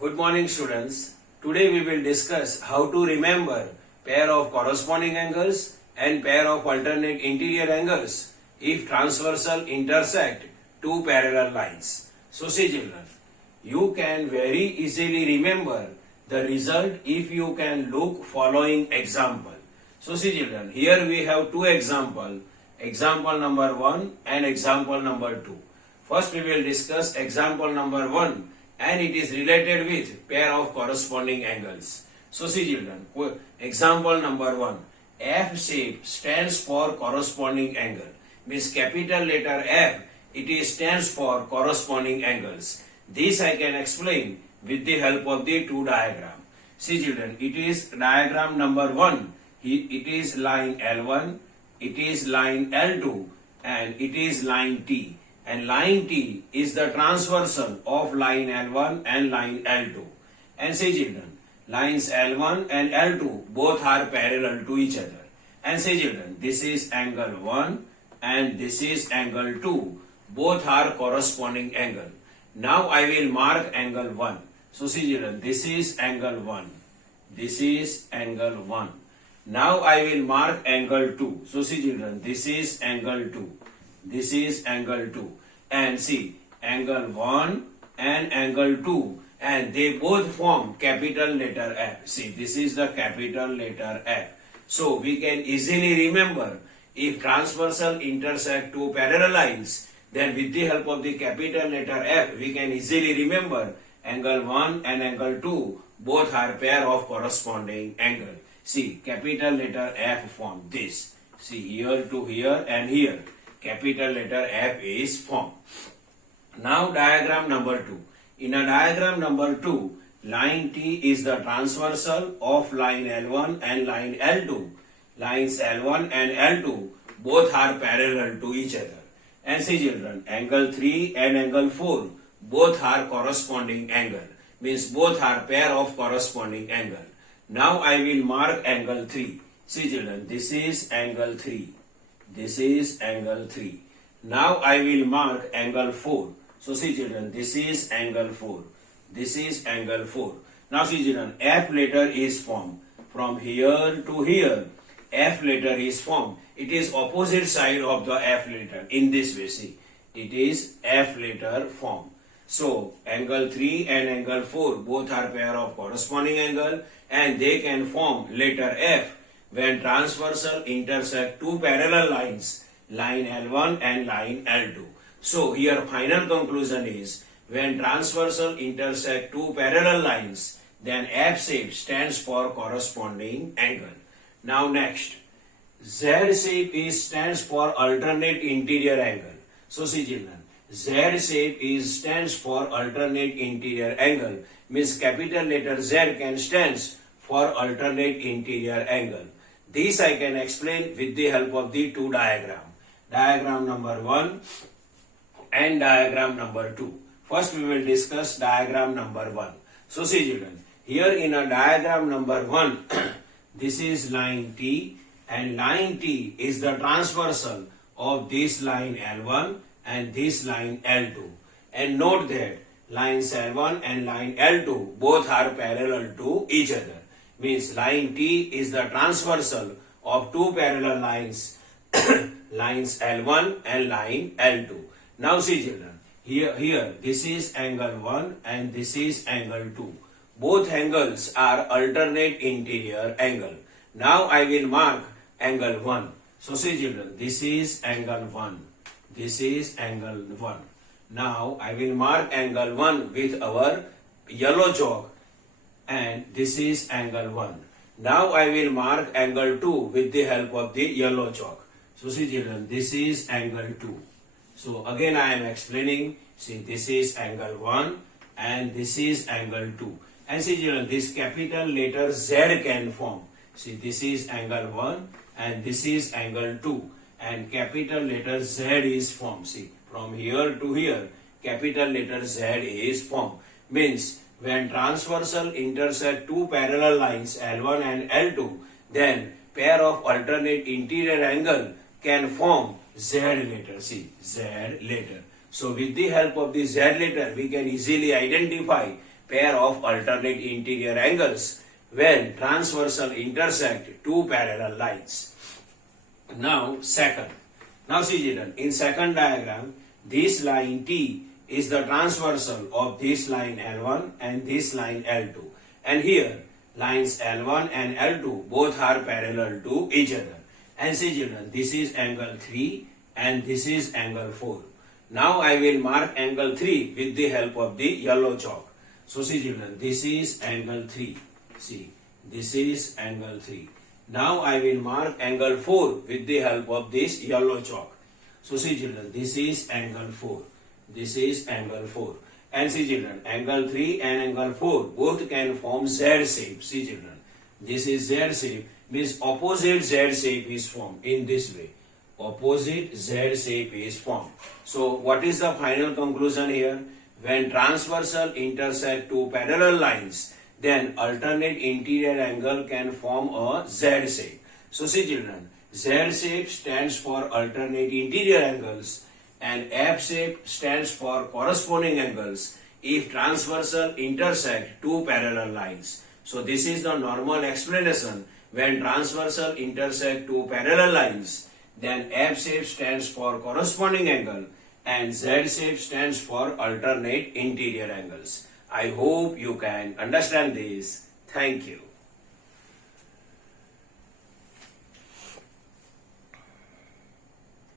Good morning, students. Today we will discuss how to remember pair of corresponding angles and pair of alternate interior angles if transversal intersect two parallel lines. So see children, you can very easily remember the result if you can look following example. So see children, here we have two example, example number 1 and example number 2. First we will discuss example number 1 and it is related with pair of corresponding angles. So see children, example number 1, F shape stands for corresponding angle. Means capital letter F, it is stands for corresponding angles. This I can explain with the help of the two diagram. See children, it is diagram number 1, it is line L1, it is line L2 and it is line T. And line T is the transversal of line L1 and line L2. And see children, lines L1 and L2 both are parallel to each other. And see children, this is angle 1 and this is angle 2. Both are corresponding angle. Now I will mark angle 1. So see children, this is angle 1. This is angle 1. Now I will mark angle 2. So see children, this is angle 2. This is angle 2. And see, angle 1 and angle 2. And they both form capital letter F. See, this is the capital letter F. So we can easily remember if transversal intersect two parallel lines, then with the help of the capital letter F, we can easily remember angle 1 and angle 2 both are pair of corresponding angle. See, capital letter F form this. See, here to here and here. Capital letter F is formed. Now diagram number 2. In a diagram number 2, line T is the transversal of line L1 and line L2. Lines L1 and L2 both are parallel to each other. And see children, angle 3 and angle 4 both are corresponding angle. Means both are pair of corresponding angle. Now I will mark angle 3. See children, this is angle 3. This is angle 3. Now I will mark angle 4. So see children, this is angle 4. This is angle 4. Now see children, F letter is formed. From here to here, F letter is formed. It is opposite side of the F letter. In this way, see, it is F letter formed. So angle 3 and angle 4 both are pair of corresponding angle and they can form letter F when transversal intersect two parallel lines, line L1 and line L2. So here final conclusion is when transversal intersect two parallel lines, then F shape stands for corresponding angle. Now next, Z shape stands for alternate interior angle. So see children, Z shape stands for alternate interior angle. Means capital letter Z can stands for alternate interior angle. This I can explain with the help of the two diagram. Diagram number 1 and diagram number 2. First we will discuss diagram number 1. So see children, here in a diagram number 1, this is line T and line T is the transversal of this line L1 and this line L2. And note that lines L1 and line L2 both are parallel to each other. Means line T is the transversal of two parallel lines, lines L1 and line L2. Now see children, here this is angle 1 and this is angle 2. Both angles are alternate interior angle. Now I will mark angle 1. So see children, this is angle 1. This is angle 1. Now I will mark angle 1 with our yellow chalk. And this is angle 1. Now I will mark angle 2 with the help of the yellow chalk. So see children, this is angle 2. So again I am explaining. See, this is angle 1 and this is angle 2. And see children, this capital letter Z can form. See, this is angle 1 and this is angle 2. And capital letter Z is formed. See, from here to here, capital letter Z is formed. Means when transversal intersect two parallel lines L1 and L2, then pair of alternate interior angle can form Z letter. See, Z letter. So with the help of the Z letter, we can easily identify pair of alternate interior angles when transversal intersect two parallel lines. Now second. Now see children, in second diagram, this line T is the transversal of this line L1 and this line L2. And here lines L1 and L2 both are parallel to each other. And see children, this is angle 3 and this is angle 4. Now I will mark angle 3 with the help of the yellow chalk. So see children, this is angle 3. See, this is angle 3. Now I will mark angle 4 with the help of this yellow chalk. So see children, this is angle 4. This is angle 4. And see children, angle 3 and angle 4 both can form Z shape. See children, this is Z shape, means opposite Z shape is formed in this way. Opposite Z shape is formed. So what is the final conclusion here? When transversal intersect two parallel lines, then alternate interior angle can form a Z shape. So see children, Z shape stands for alternate interior angles and F shape stands for corresponding angles if transversal intersect two parallel lines. So this is the normal explanation. When transversal intersect two parallel lines, then F shape stands for corresponding angle and Z shape stands for alternate interior angles. I hope you can understand this. Thank you.